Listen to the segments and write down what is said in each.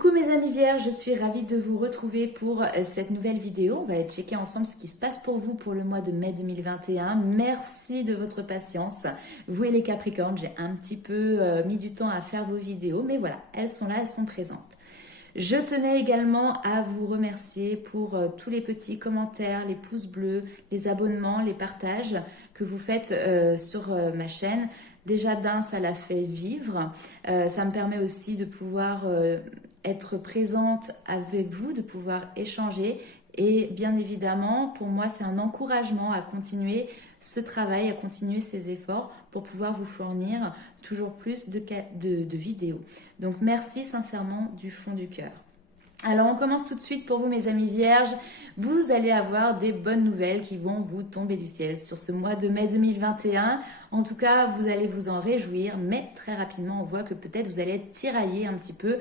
Coucou mes amis vierges, je suis ravie de vous retrouver pour cette nouvelle vidéo. On va aller checker ensemble ce qui se passe pour vous pour le mois de mai 2021. Merci de votre patience. Vous et les Capricornes, j'ai un petit peu mis du temps à faire vos vidéos, mais voilà, elles sont là, elles sont présentes. Je tenais également à vous remercier pour tous les petits commentaires, les pouces bleus, les abonnements, les partages que vous faites sur ma chaîne. Déjà d'un, ça la fait vivre. Ça me permet aussi de pouvoir être présente avec vous, de pouvoir échanger. Et bien évidemment, pour moi, c'est un encouragement à continuer ce travail, à continuer ces efforts pour pouvoir vous fournir toujours plus de vidéos. Donc merci sincèrement du fond du cœur. Alors on commence tout de suite pour vous mes amis vierges. Vous allez avoir des bonnes nouvelles qui vont vous tomber du ciel sur ce mois de mai 2021. En tout cas, vous allez vous en réjouir, mais très rapidement on voit que peut-être vous allez être tiraillé un petit peu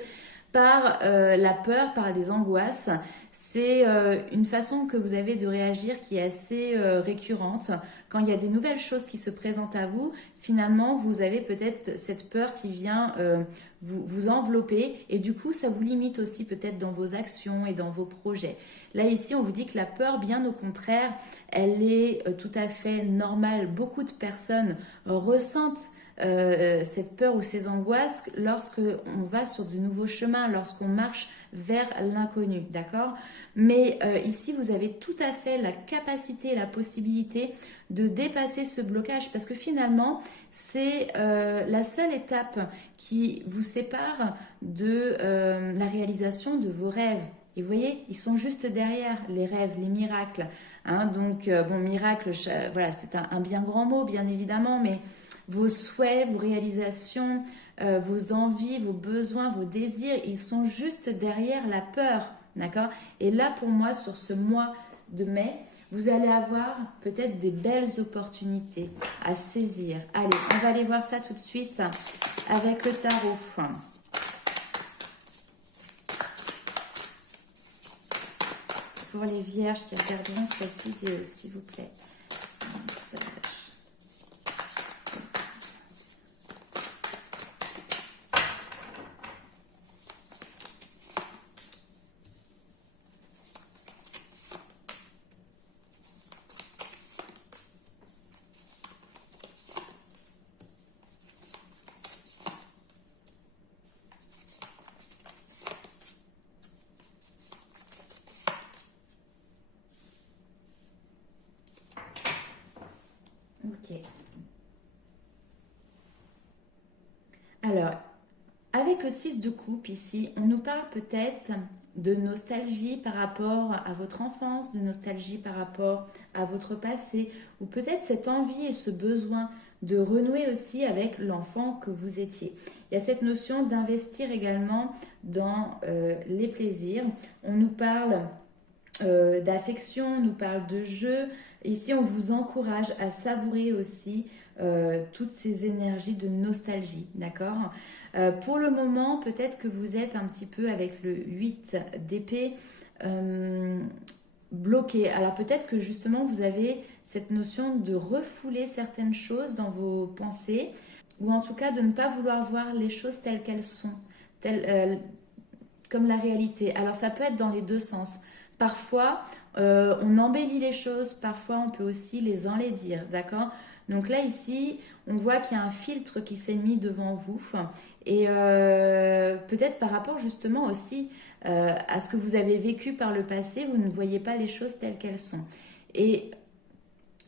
par la peur, par des angoisses. C'est une façon que vous avez de réagir qui est assez récurrente. Quand il y a des nouvelles choses qui se présentent à vous, finalement, vous avez peut-être cette peur qui vient vous envelopper et du coup, ça vous limite aussi peut-être dans vos actions et dans vos projets. Là, ici, on vous dit que la peur, bien au contraire, elle est tout à fait normale. Beaucoup de personnes ressentent cette peur ou ces angoisses lorsque on va sur de nouveaux chemins, lorsqu'on marche vers l'inconnu, d'accord? Mais ici, vous avez tout à fait la capacité et la possibilité de dépasser ce blocage parce que finalement, c'est la seule étape qui vous sépare de la réalisation de vos rêves. Et vous voyez, ils sont juste derrière les rêves, les miracles. Hein? Donc, bon, miracle, voilà, c'est un bien grand mot, bien évidemment, mais vos souhaits, vos réalisations, vos envies, vos besoins, vos désirs, ils sont juste derrière la peur, d'accord? Et là, pour moi, sur ce mois de mai, vous allez avoir peut-être des belles opportunités à saisir. Allez, on va aller voir ça tout de suite avec le tarot. Pour les vierges qui regarderont cette vidéo, s'il vous plaît. Ok. Alors, avec le 6 de coupe ici, on nous parle peut-être de nostalgie par rapport à votre enfance, de nostalgie par rapport à votre passé, ou peut-être cette envie et ce besoin de renouer aussi avec l'enfant que vous étiez. Il y a cette notion d'investir également dans les plaisirs. On nous parle d'affection, on nous parle de jeu. Ici, on vous encourage à savourer aussi toutes ces énergies de nostalgie, d'accord? Pour le moment, peut-être que vous êtes un petit peu avec le 8 d'épée bloqué. Alors peut-être que justement, vous avez cette notion de refouler certaines choses dans vos pensées, ou en tout cas de ne pas vouloir voir les choses telles qu'elles sont, comme la réalité. Alors ça peut être dans les deux sens. Parfois, on embellit les choses, parfois on peut aussi les enlaidir, d'accord? Donc là, ici, on voit qu'il y a un filtre qui s'est mis devant vous et peut-être par rapport justement aussi à ce que vous avez vécu par le passé, vous ne voyez pas les choses telles qu'elles sont. Et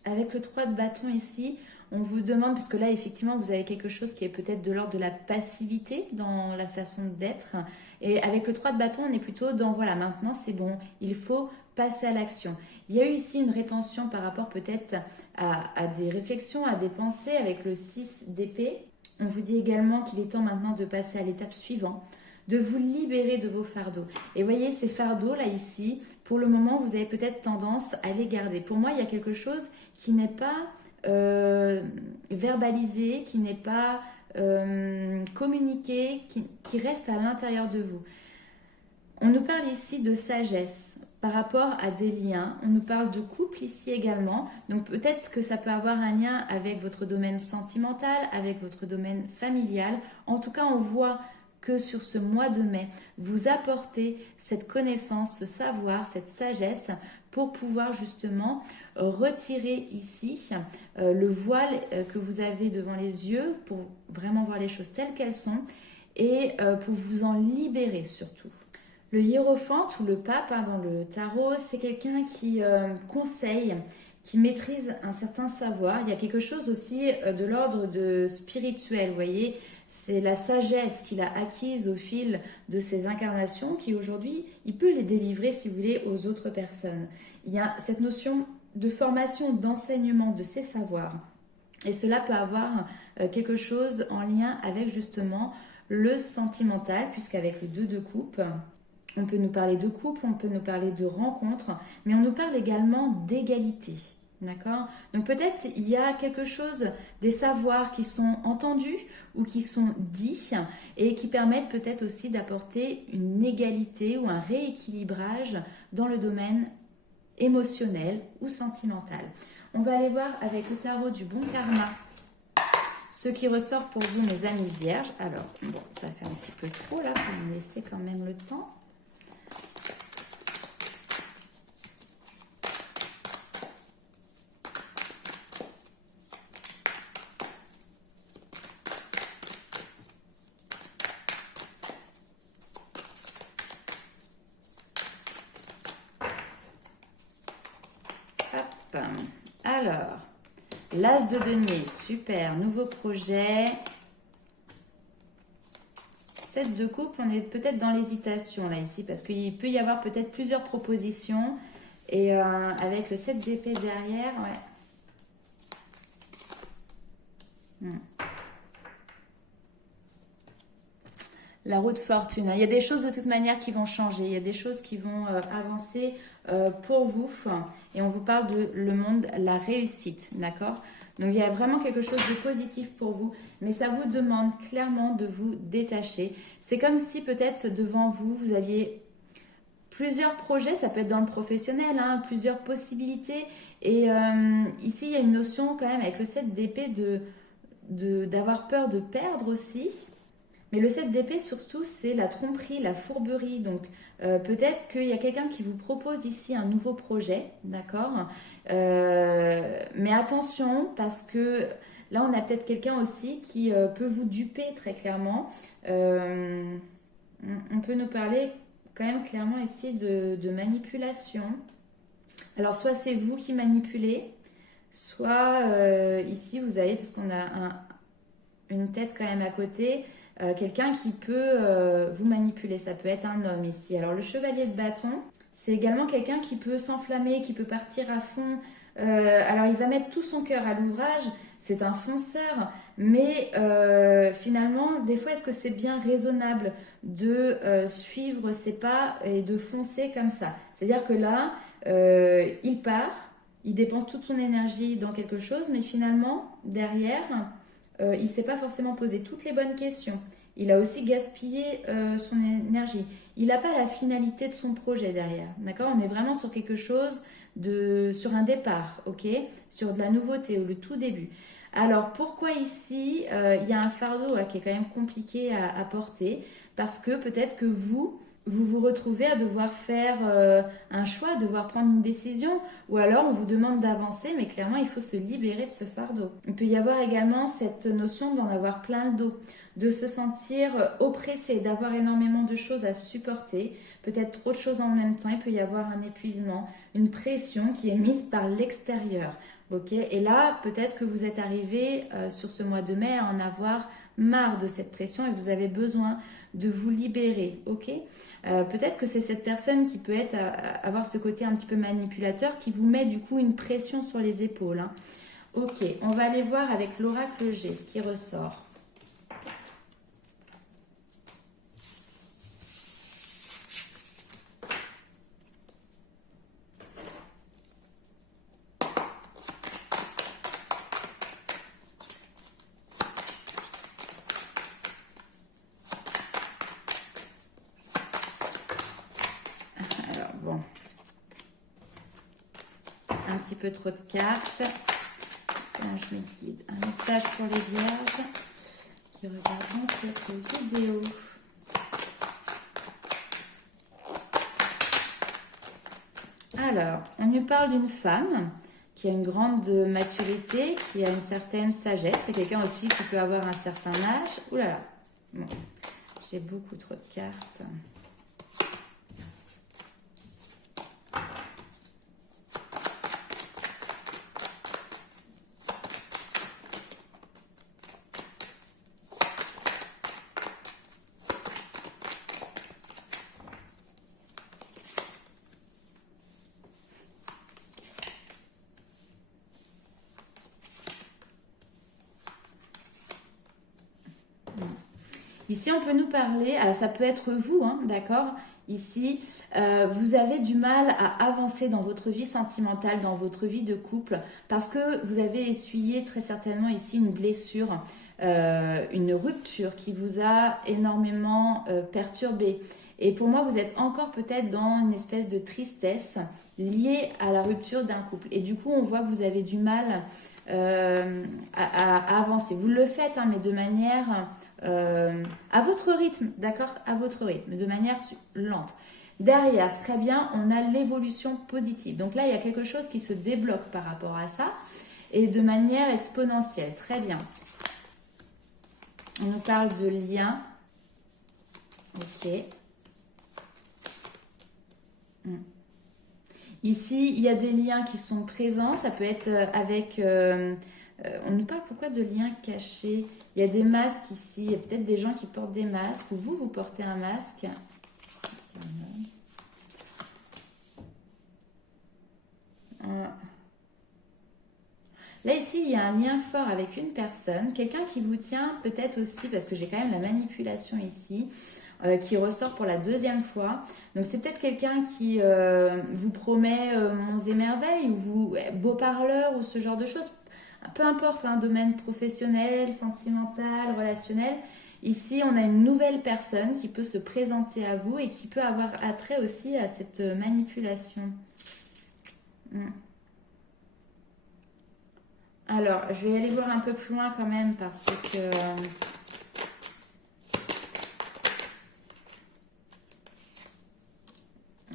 avec le 3 de bâton ici, on vous demande, parce que là, effectivement, vous avez quelque chose qui est peut-être de l'ordre de la passivité dans la façon d'être. Et avec le 3 de bâton, on est plutôt dans, voilà, maintenant, c'est bon, il faut passer à l'action. Il y a eu ici une rétention par rapport peut-être à des réflexions, à des pensées avec le 6 d'épée. On vous dit également qu'il est temps maintenant de passer à l'étape suivante, de vous libérer de vos fardeaux. Et voyez, ces fardeaux là ici, pour le moment, vous avez peut-être tendance à les garder. Pour moi, il y a quelque chose qui n'est pas verbalisé, qui n'est pas communiqué, qui reste à l'intérieur de vous. On nous parle ici de sagesse par rapport à des liens. On nous parle de couple ici également. Donc peut-être que ça peut avoir un lien avec votre domaine sentimental, avec votre domaine familial. En tout cas, on voit que sur ce mois de mai, vous apportez cette connaissance, ce savoir, cette sagesse pour pouvoir justement retirer ici le voile que vous avez devant les yeux pour vraiment voir les choses telles qu'elles sont et pour vous en libérer surtout. Le hiérophante ou le pape dans le tarot, c'est quelqu'un qui conseille, qui maîtrise un certain savoir. Il y a quelque chose aussi de l'ordre de spirituel, vous voyez. C'est la sagesse qu'il a acquise au fil de ses incarnations qui aujourd'hui, il peut les délivrer, si vous voulez, aux autres personnes. Il y a cette notion de formation, d'enseignement de ces savoirs. Et cela peut avoir quelque chose en lien avec justement le sentimental, puisqu'avec le 2 de coupe, on peut nous parler de couple, on peut nous parler de rencontre, mais on nous parle également d'égalité. D'accord? Donc peut-être il y a quelque chose, des savoirs qui sont entendus ou qui sont dits et qui permettent peut-être aussi d'apporter une égalité ou un rééquilibrage dans le domaine émotionnel ou sentimental. On va aller voir avec le tarot du bon karma ce qui ressort pour vous, mes amis vierges. Alors, bon, ça fait un petit peu trop là, pour me laisser quand même le temps. Alors, l'As de denier, super, nouveau projet. 7 de coupe, on est peut-être dans l'hésitation là ici, parce qu'il peut y avoir peut-être plusieurs propositions. Et avec le 7 d'épée derrière, ouais. La roue de fortune. Il y a des choses de toute manière qui vont changer. Il y a des choses qui vont avancer pour vous. Et on vous parle de le monde, la réussite. D'accord? Donc il y a vraiment quelque chose de positif pour vous. Mais ça vous demande clairement de vous détacher. C'est comme si peut-être devant vous, vous aviez plusieurs projets. Ça peut être dans le professionnel, hein, plusieurs possibilités. Et ici, il y a une notion quand même avec le 7 d'épée d'avoir peur de perdre aussi. Mais le 7 d'épée, surtout, c'est la tromperie, la fourberie. Donc, peut-être qu'il y a quelqu'un qui vous propose ici un nouveau projet, d'accord? Mais attention, parce que là, on a peut-être quelqu'un aussi qui peut vous duper très clairement. On peut nous parler quand même clairement ici de manipulation. Alors, soit c'est vous qui manipulez, soit ici, vous avez, parce qu'on a une tête quand même à côté, quelqu'un qui peut vous manipuler. Ça peut être un homme ici. Alors le chevalier de bâton, c'est également quelqu'un qui peut s'enflammer, qui peut partir à fond. Alors il va mettre tout son cœur à l'ouvrage. C'est un fonceur. Mais finalement, des fois, est-ce que c'est bien raisonnable de suivre ses pas et de foncer comme ça? C'est-à-dire que là, il part, il dépense toute son énergie dans quelque chose, mais finalement, derrière... il ne s'est pas forcément posé toutes les bonnes questions. Il a aussi gaspillé son énergie. Il n'a pas la finalité de son projet derrière. D'accord? On est vraiment sur quelque chose sur un départ, ok? Sur de la nouveauté ou le tout début. Alors, pourquoi ici, il y a un fardeau qui est quand même compliqué à porter? Parce que peut-être que vous vous retrouvez à devoir faire un choix, devoir prendre une décision, ou alors on vous demande d'avancer, mais clairement il faut se libérer de ce fardeau. Il peut y avoir également cette notion d'en avoir plein le dos, de se sentir oppressé, d'avoir énormément de choses à supporter, peut-être trop de choses en même temps. Il peut y avoir un épuisement, une pression qui est mise par l'extérieur. Okay? Et là, peut-être que vous êtes arrivé sur ce mois de mai à en avoir marre de cette pression et vous avez besoin de vous libérer, ok? Peut-être que c'est cette personne qui peut avoir ce côté un petit peu manipulateur qui vous met du coup une pression sur les épaules. Hein. Ok, on va aller voir avec l'oracle G ce qui ressort. Bon, un petit peu trop de cartes. Ça, je me guide. Un message pour les vierges qui regarderont cette vidéo. Alors, on nous parle d'une femme qui a une grande maturité, qui a une certaine sagesse. C'est quelqu'un aussi qui peut avoir un certain âge. Ouh là là, bon, j'ai beaucoup trop de cartes. Ici, on peut nous parler, alors ça peut être vous, hein, d'accord? Ici, vous avez du mal à avancer dans votre vie sentimentale, dans votre vie de couple, parce que vous avez essuyé très certainement ici une blessure, une rupture qui vous a énormément perturbé. Et pour moi, vous êtes encore peut-être dans une espèce de tristesse liée à la rupture d'un couple. Et du coup, on voit que vous avez du mal à avancer. Vous le faites, hein, mais de manière... à votre rythme, d'accord? À votre rythme, de manière lente. Derrière, très bien, on a l'évolution positive. Donc là, il y a quelque chose qui se débloque par rapport à ça et de manière exponentielle. Très bien. On nous parle de lien. Ok. Ici, il y a des liens qui sont présents. Ça peut être avec... on nous parle pourquoi de liens cachés. Il y a des masques ici. Il y a peut-être des gens qui portent des masques. Ou vous portez un masque. Là, ici, il y a un lien fort avec une personne. Quelqu'un qui vous tient peut-être aussi, parce que j'ai quand même la manipulation ici, qui ressort pour la deuxième fois. Donc, c'est peut-être quelqu'un qui vous promet monts et merveilles, ou vous, beau parleur, ou ce genre de choses. Peu importe, un domaine professionnel, sentimental, relationnel. Ici, on a une nouvelle personne qui peut se présenter à vous et qui peut avoir attrait aussi à cette manipulation. Alors, je vais aller voir un peu plus loin quand même parce que...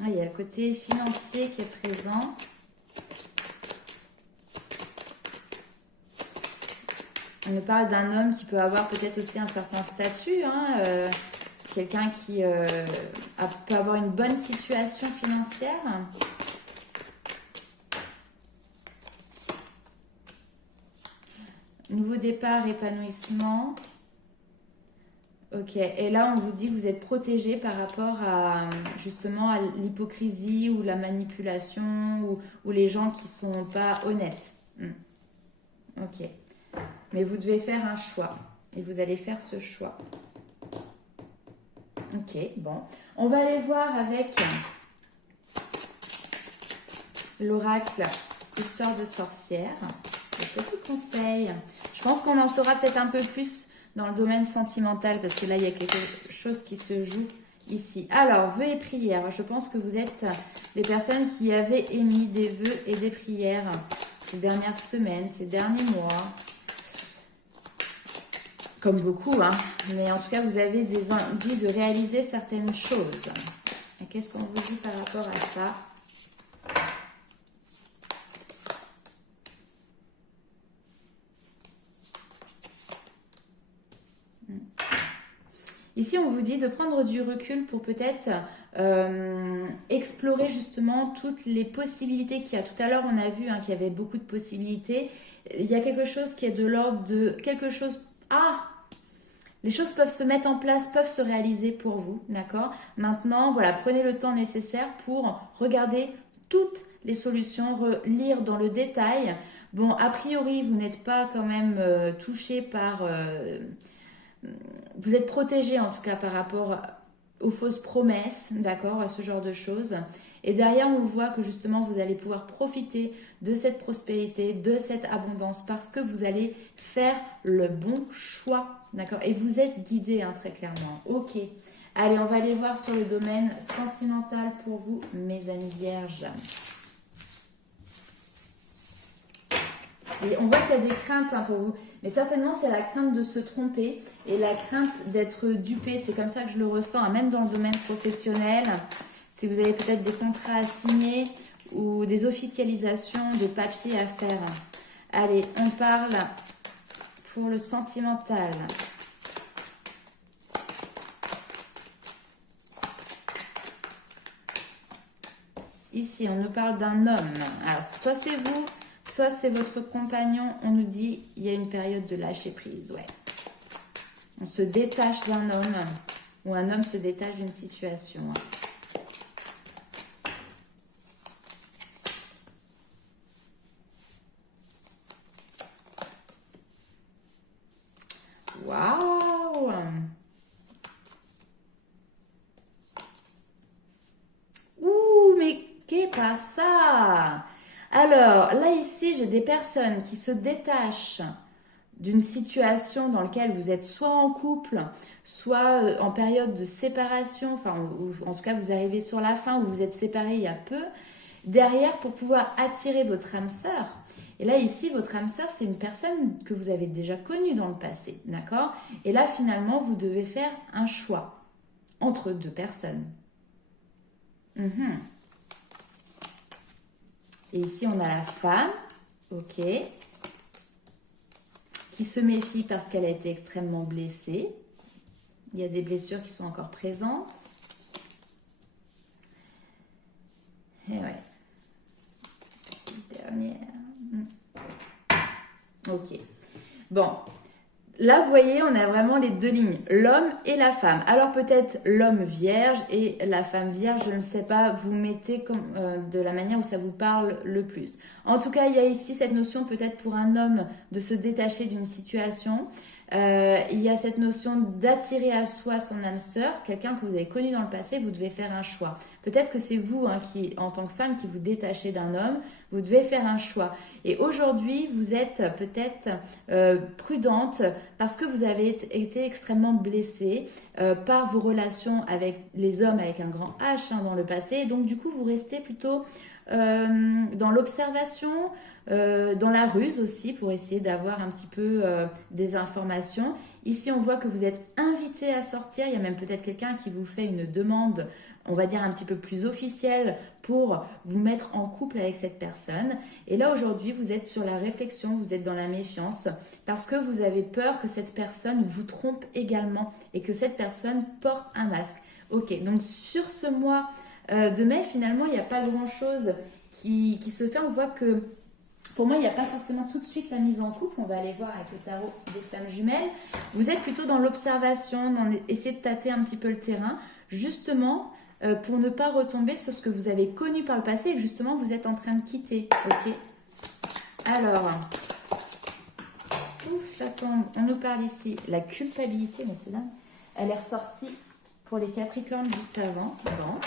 il y a le côté financier qui est présent. On nous parle d'un homme qui peut avoir peut-être aussi un certain statut, hein, quelqu'un qui peut avoir une bonne situation financière. Nouveau départ, épanouissement. Ok, et là on vous dit que vous êtes protégé par rapport à justement à l'hypocrisie ou la manipulation ou les gens qui sont pas honnêtes. Ok. Mais vous devez faire un choix. Et vous allez faire ce choix. Ok, bon. On va aller voir avec l'oracle Histoire de sorcière. Des petits conseils. Je pense qu'on en saura peut-être un peu plus dans le domaine sentimental parce que là, il y a quelque chose qui se joue ici. Alors, vœux et prières. Je pense que vous êtes des personnes qui avaient émis des vœux et des prières ces dernières semaines, ces derniers mois. Comme beaucoup, hein. Mais en tout cas, vous avez des envies de réaliser certaines choses. Et qu'est-ce qu'on vous dit par rapport à ça? Ici, on vous dit de prendre du recul pour peut-être explorer justement toutes les possibilités qu'il y a. Tout à l'heure, on a vu hein, qu'il y avait beaucoup de possibilités. Il y a quelque chose qui est de l'ordre de quelque chose... Ah! Les choses peuvent se mettre en place, peuvent se réaliser pour vous, d'accord? Maintenant, voilà, prenez le temps nécessaire pour regarder toutes les solutions, lire dans le détail. Bon, a priori, vous n'êtes pas quand même touché par... vous êtes protégé en tout cas par rapport aux fausses promesses, d'accord, à ce genre de choses. Et derrière, on voit que justement, vous allez pouvoir profiter de cette prospérité, de cette abondance, parce que vous allez faire le bon choix, d'accord? Et vous êtes guidé, hein, très clairement. Ok. Allez, on va aller voir sur le domaine sentimental pour vous, mes amis vierges. Et on voit qu'il y a des craintes hein, pour vous. Mais certainement, c'est la crainte de se tromper et la crainte d'être dupé. C'est comme ça que je le ressens, hein, même dans le domaine professionnel. Si vous avez peut-être des contrats à signer ou des officialisations de papier à faire. Allez, on parle pour le sentimental. Ici, on nous parle d'un homme. Alors, soit c'est vous, soit c'est votre compagnon. On nous dit il y a une période de lâcher prise. Ouais. On se détache d'un homme ou un homme se détache d'une situation. Waouh! Ouh, mais qu'est pas ça? Alors, là, ici, j'ai des personnes qui se détachent d'une situation dans laquelle vous êtes soit en couple, soit en période de séparation, enfin, ou en tout cas, vous arrivez sur la fin ou vous êtes séparés il y a peu, derrière pour pouvoir attirer votre âme sœur. Et là, ici, votre âme sœur, c'est une personne que vous avez déjà connue dans le passé, d'accord? Et là, finalement, vous devez faire un choix entre deux personnes. Et ici, on a la femme, ok, qui se méfie parce qu'elle a été extrêmement blessée. Il y a des blessures qui sont encore présentes. Et ouais. Dernière. Ok. Bon. Là, vous voyez, on a vraiment les deux lignes, l'homme et la femme. Alors peut-être l'homme vierge et la femme vierge, je ne sais pas, vous mettez comme, de la manière où ça vous parle le plus. En tout cas, il y a ici cette notion peut-être pour un homme de se détacher d'une situation. Il y a cette notion d'attirer à soi son âme sœur, quelqu'un que vous avez connu dans le passé, vous devez faire un choix. Peut-être que c'est vous, qui, en tant que femme, qui vous détachez d'un homme, vous devez faire un choix. Et aujourd'hui, vous êtes peut-être prudente parce que vous avez été extrêmement blessée par vos relations avec les hommes avec un grand H dans le passé. Et donc, du coup, vous restez plutôt dans l'observation, dans la ruse aussi pour essayer d'avoir un petit peu des informations. Ici, on voit que vous êtes invité à sortir. Il y a même peut-être quelqu'un qui vous fait une demande, on va dire un petit peu plus officielle, pour vous mettre en couple avec cette personne. Et là, aujourd'hui, vous êtes sur la réflexion, vous êtes dans la méfiance, parce que vous avez peur que cette personne vous trompe également et que cette personne porte un masque. Ok, donc sur ce mois de mai, finalement, il n'y a pas grand-chose qui se fait. On voit que pour moi, il n'y a pas forcément tout de suite la mise en couple. On va aller voir avec le tarot des flammes jumelles. Vous êtes plutôt dans l'observation, dans essayer de tâter un petit peu le terrain, justement pour ne pas retomber sur ce que vous avez connu par le passé et que justement vous êtes en train de quitter. Ok. Alors, ouf, ça tombe. On nous parle ici la culpabilité, mais c'est là. Elle est ressortie pour les Capricornes juste avant. Bon.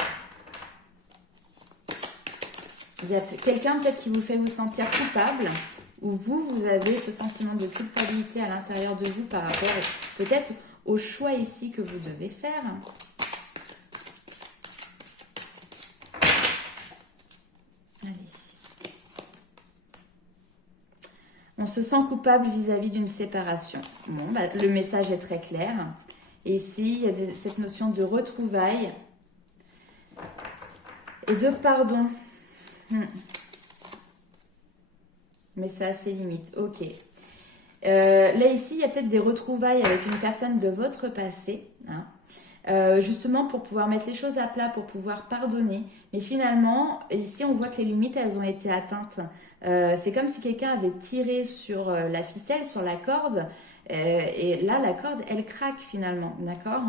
Il y a quelqu'un peut-être qui vous fait vous sentir coupable, ou vous avez ce sentiment de culpabilité à l'intérieur de vous par rapport peut-être au choix ici que vous devez faire. Allez. On se sent coupable vis-à-vis d'une séparation. Bon, bah, le message est très clair. Et ici, il y a cette notion de retrouvailles et de pardon. Mais ça a ses limites, ok. Là, ici, il y a peut-être des retrouvailles avec une personne de votre passé, justement pour pouvoir mettre les choses à plat, pour pouvoir pardonner. Mais finalement, ici, on voit que les limites, elles ont été atteintes. C'est comme si quelqu'un avait tiré sur la ficelle, sur la corde, et là, la corde, elle craque finalement, d'accord?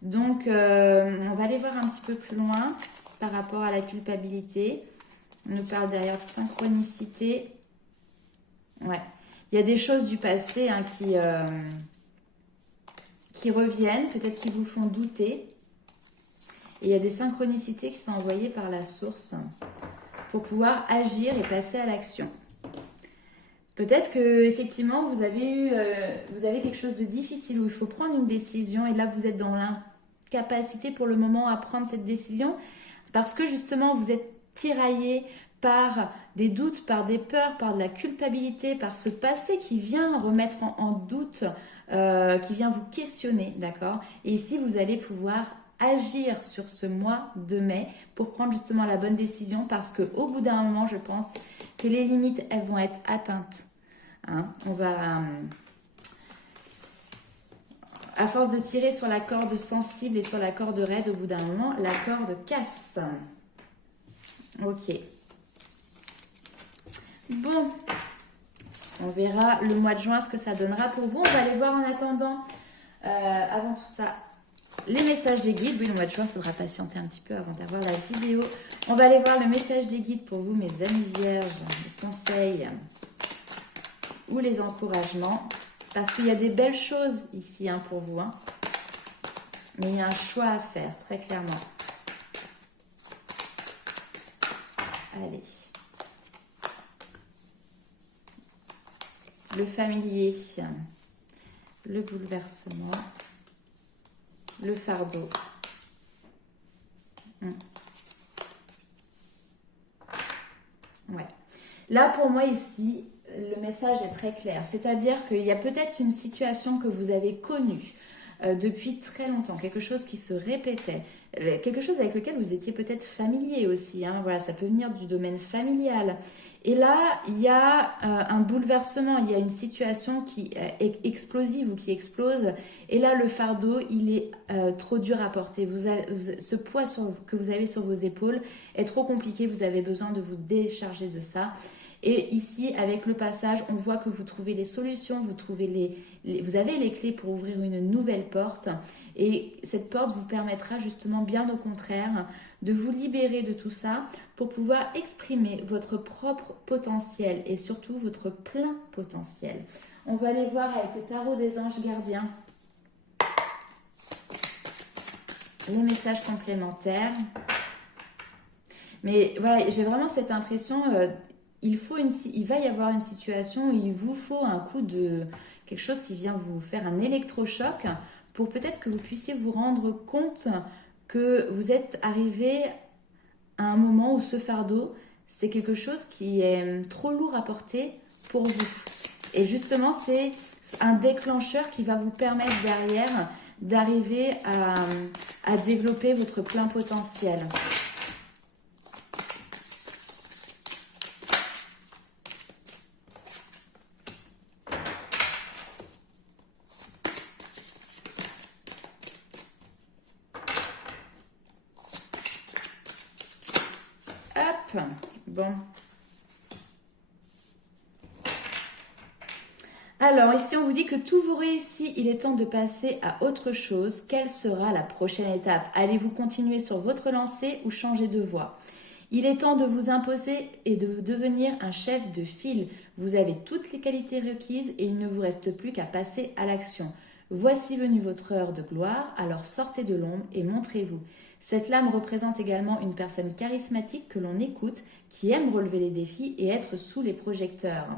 Donc, on va aller voir un petit peu plus loin par rapport à la culpabilité. On nous parle derrière de synchronicité. Ouais. Il y a des choses du passé qui reviennent, peut-être qui vous font douter. Et il y a des synchronicités qui sont envoyées par la source pour pouvoir agir et passer à l'action. Peut-être que effectivement vous avez quelque chose de difficile où il faut prendre une décision et là vous êtes dans l'incapacité pour le moment à prendre cette décision parce que justement vous êtes tiraillé par des doutes, par des peurs, par de la culpabilité, par ce passé qui vient remettre en doute, qui vient vous questionner, d'accord? Et ici, vous allez pouvoir agir sur ce mois de mai pour prendre justement la bonne décision parce qu'au bout d'un moment, je pense que les limites, elles vont être atteintes. Hein, on va... à force de tirer sur la corde sensible et sur la corde raide, au bout d'un moment, la corde casse. Ok. Bon. On verra le mois de juin ce que ça donnera pour vous. On va aller voir en attendant, avant tout ça, les messages des guides. Oui, le mois de juin, il faudra patienter un petit peu avant d'avoir la vidéo. On va aller voir le message des guides pour vous, mes amis vierges, les conseils ou les encouragements. Parce qu'il y a des belles choses ici hein, pour vous. Hein. Mais il y a un choix à faire, très clairement. Allez. Le familier, le bouleversement, le fardeau. Ouais. Là, pour moi, ici, le message est très clair. C'est-à-dire qu'il y a peut-être une situation que vous avez connue depuis très longtemps, quelque chose qui se répétait, quelque chose avec lequel vous étiez peut-être familier aussi. Hein. Voilà, ça peut venir du domaine familial. Et là, il y a un bouleversement, il y a une situation qui est explosive ou qui explose. Et là, le fardeau, il est trop dur à porter. Ce poids que vous avez sur vos épaules est trop compliqué. Vous avez besoin de vous décharger de ça. Et ici, avec le passage, on voit que vous trouvez les solutions, vous avez les clés pour ouvrir une nouvelle porte. Et cette porte vous permettra justement, bien au contraire, de vous libérer de tout ça pour pouvoir exprimer votre propre potentiel et surtout votre plein potentiel. On va aller voir avec le tarot des anges gardiens les messages complémentaires. Mais voilà, j'ai vraiment cette impression... il va y avoir une situation où il vous faut un coup de quelque chose qui vient vous faire un électrochoc pour peut-être que vous puissiez vous rendre compte que vous êtes arrivé à un moment où ce fardeau, c'est quelque chose qui est trop lourd à porter pour vous. Et justement, c'est un déclencheur qui va vous permettre derrière d'arriver à développer votre plein potentiel. Bon. Alors, ici, on vous dit que tout vous réussit. Il est temps de passer à autre chose. Quelle sera la prochaine étape? Allez-vous continuer sur votre lancée ou changer de voie? Il est temps de vous imposer et de devenir un chef de file. Vous avez toutes les qualités requises et il ne vous reste plus qu'à passer à l'action. Voici venue votre heure de gloire, alors sortez de l'ombre et montrez-vous. Cette lame représente également une personne charismatique que l'on écoute, qui aime relever les défis et être sous les projecteurs.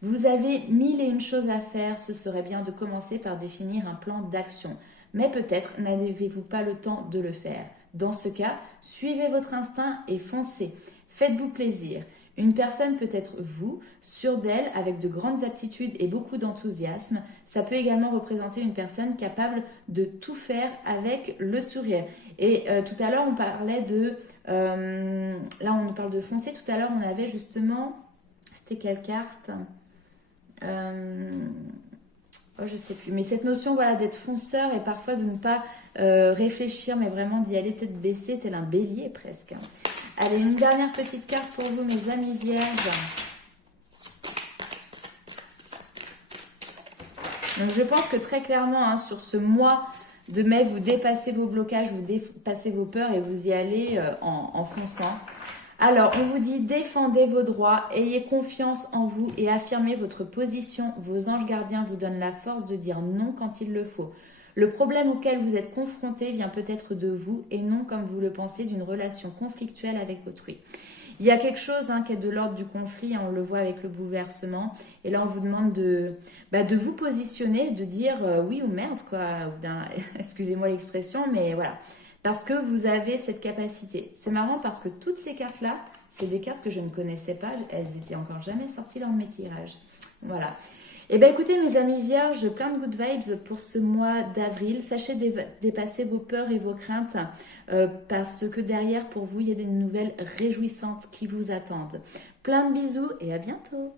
Vous avez 1001 choses à faire, ce serait bien de commencer par définir un plan d'action. Mais peut-être n'avez-vous pas le temps de le faire. Dans ce cas, suivez votre instinct et foncez. Faites-vous plaisir. Une personne peut être vous, sûre d'elle, avec de grandes aptitudes et beaucoup d'enthousiasme. Ça peut également représenter une personne capable de tout faire avec le sourire. Et tout à l'heure, on parlait de... là, on nous parle de foncer. Tout à l'heure, on avait justement... C'était quelle carte oh, je sais plus. Mais cette notion voilà, d'être fonceur et parfois de ne pas réfléchir, mais vraiment d'y aller tête baissée, tel un bélier presque. Allez, une dernière petite carte pour vous, mes amis vierges. Donc, je pense que très clairement, hein, sur ce mois de mai, vous dépassez vos blocages, vous dépassez vos peurs et vous y allez en fonçant. Alors, on vous dit, défendez vos droits, ayez confiance en vous et affirmez votre position. Vos anges gardiens vous donnent la force de dire non quand il le faut. Le problème auquel vous êtes confronté vient peut-être de vous et non, comme vous le pensez, d'une relation conflictuelle avec autrui. Il y a quelque chose qui est de l'ordre du conflit, on le voit avec le bouleversement. Et là, on vous demande de vous positionner, de dire oui ou merde, quoi. Excusez-moi l'expression, mais voilà. Parce que vous avez cette capacité. C'est marrant parce que toutes ces cartes-là, c'est des cartes que je ne connaissais pas. Elles n'étaient encore jamais sorties lors de mes tirages. Voilà. Eh bien écoutez mes amis vierges, plein de good vibes pour ce mois d'avril. Sachez dépasser vos peurs et vos craintes parce que derrière pour vous, il y a des nouvelles réjouissantes qui vous attendent. Plein de bisous et à bientôt.